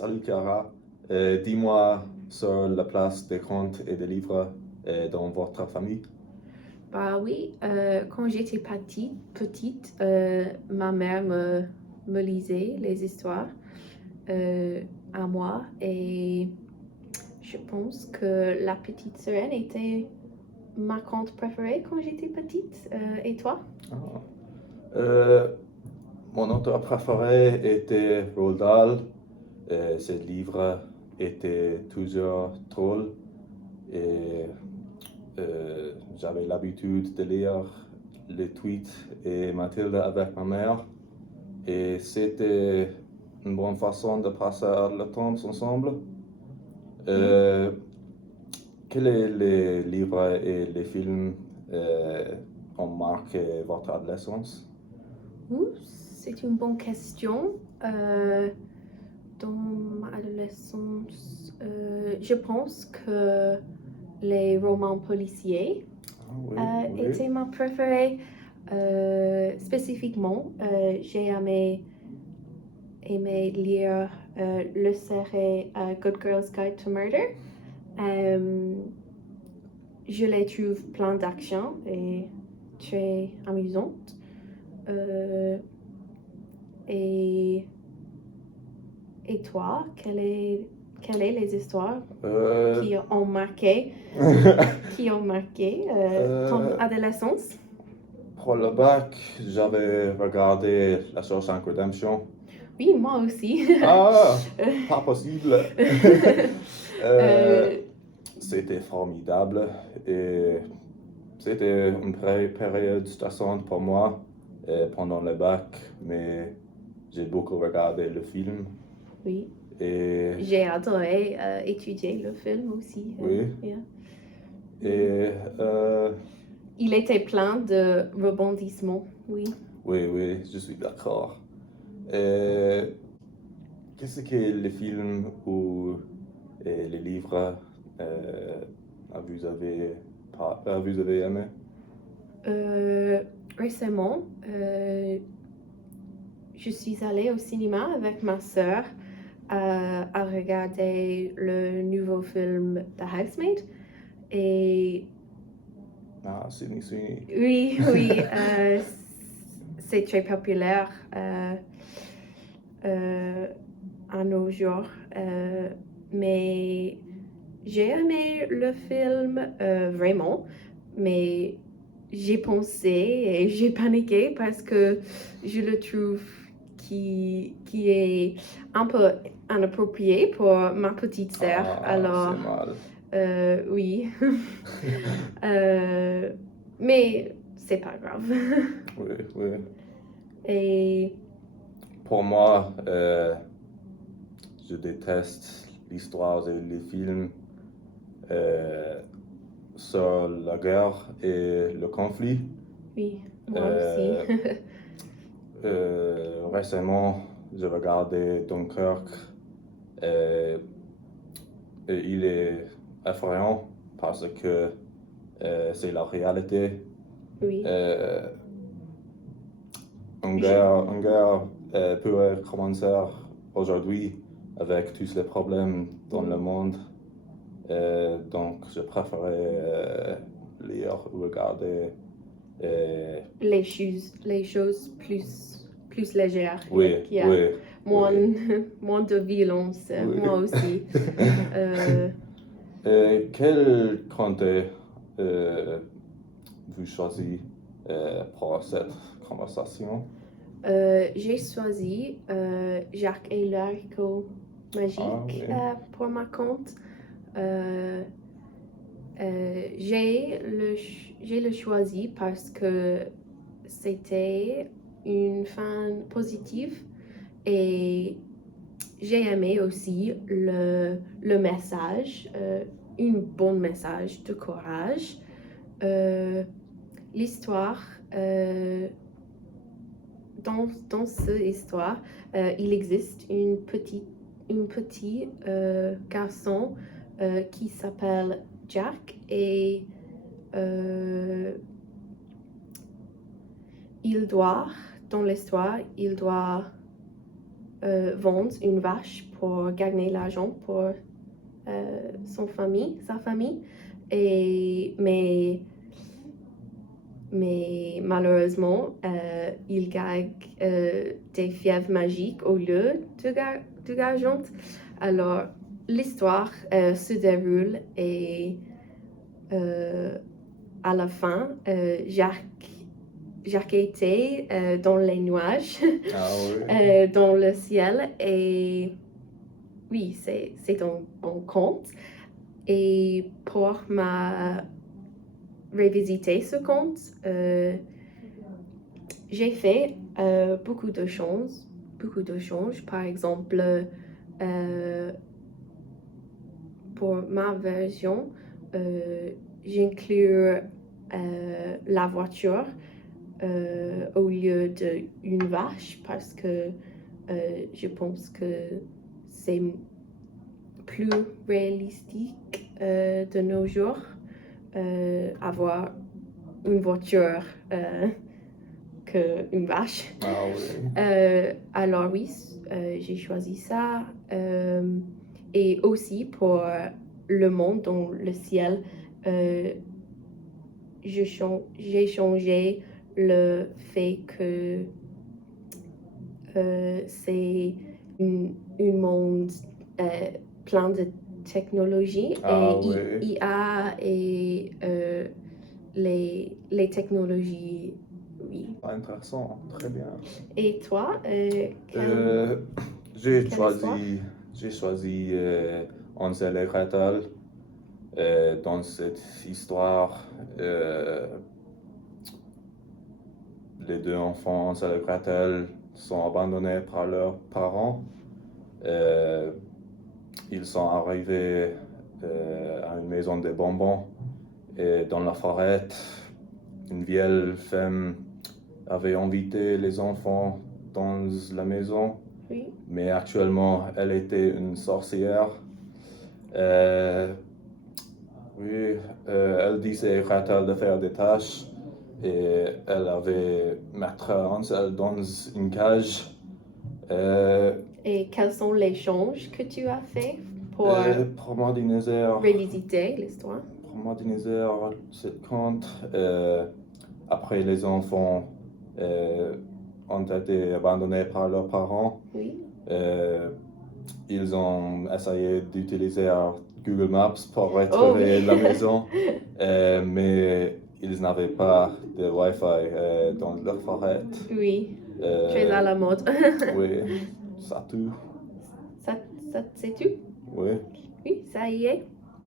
Salut Chiara. Dis-moi sur la place des contes et des livres dans votre famille. Bah oui, quand j'étais petite, ma mère me lisait les histoires à moi et je pense que La Petite Sirène était ma conte préférée quand j'étais petite. Et toi? Ah. Euh, Mon auteur préféré était Roald Dahl. Ses livres étaient toujours drôles et j'avais l'habitude de lire les tweets et Mathilde avec ma mère. Et c'était une bonne façon de passer le temps ensemble. Euh, Quels est les livres et les films ont marqué votre adolescence? C'est une bonne question. Dans ma adolescence, je pense que les romans policiers Ah oui, oui. était ma préférée. Spécifiquement, j'ai aimé lire le série Good Girls Guide to Murder. Je les trouve plein d'action et très amusante. Et, et toi, quelles est les histoires Euh, qui ont marqué, ton euh, adolescence? pour le bac, j'avais regardé La Shawshank Redemption. Oui, moi aussi. Ah, pas possible. Euh, Euh, C'était formidable et c'était une période stressante pour moi pendant le bac, mais j'ai beaucoup regardé le film oui, et j'ai adoré étudier le film aussi. oui, Yeah. et Il était plein de rebondissements, oui. oui, oui, je suis d'accord. Et qu'est-ce que les films ou les livres euh, vous avez, vous avez aimé? Récemment, je suis allée au cinéma avec ma sœur à regarder le nouveau film The Housemaid. Et Ah, Sydney Sweeney. oui, c'est très populaire à nos jours. Mais j'ai aimé le film vraiment, mais j'ai pensé et j'ai paniqué parce que je le trouve qui est un peu inapproprié pour ma petite sœur. Ah, Alors, c'est mal. oui. Mais c'est pas grave. Oui, oui. Et Pour moi, je déteste l'histoire et les films euh, sur la guerre et le conflit. oui, moi aussi. Euh, Récemment, j'ai regardé Dunkirk. euh, et il est effrayant parce que c'est la réalité. Oui, Euh, je, une guerre pourrait commencer aujourd'hui avec tous les problèmes dans le monde. Donc, je préférais lire ou regarder. les choses plus légères. Oui, Il y a oui, moins, oui, moins de violence, oui. moi aussi. Euh, Quel comté vous choisissez pour cette conversation? j'ai choisi Jacques et l'haricot Ah magique oui. pour ma compte. Euh, j'ai le choisi parce que c'était une fin positive et j'ai aimé aussi le message, un bon message de courage. Euh, L'histoire, dans cette histoire, il existe un petit garçon qui s'appelle Jack et euh, il doit, dans l'histoire, il doit vendre une vache pour gagner l'argent pour sa famille. Mais malheureusement, il gagne des fièvres magiques au lieu de l'argent. Alors, l'histoire se déroule et à la fin, Jacques était dans les nuages, Ah oui. dans le ciel. Et oui, c'est un conte. Et pour revisiter ce conte, j'ai fait beaucoup de choses. Par exemple, pour ma version, j'inclus la voiture au lieu d'une vache parce que je pense que c'est plus réalistique de nos jours avoir une voiture qu'une vache. Ah oui. Alors oui, j'ai choisi ça. Et aussi pour le monde dans le ciel, j'ai changé le fait que c'est un monde plein de technologie Ah et oui. IA et les technologies, oui. Intéressant, très bien. Et toi, J'ai quelle histoire? choisi Hansel et Gretel. Dans cette histoire, les deux enfants, Hansel et Gretel, sont abandonnés par leurs parents. Ils sont arrivés à une maison de bonbons et dans la forêt, une vieille femme avait invité les enfants dans la maison, Oui. mais actuellement elle était une sorcière. Oui, elle disait à Gretel de faire des tâches et elle avait mettre Hansel dans une cage. Et quels sont les changes que tu as fait pour Pour moi, dinosaure, revisiter l'histoire? c'est conte. Après, les enfants ont été abandonnés par leurs parents. Oui. Ils ont essayé d'utiliser Google Maps pour retrouver la maison, mais ils n'avaient pas de Wi-Fi dans leur forêt. Oui, très à la mode. Oui, ça tout. Ça c'est tout? Oui. Oui, ça y est.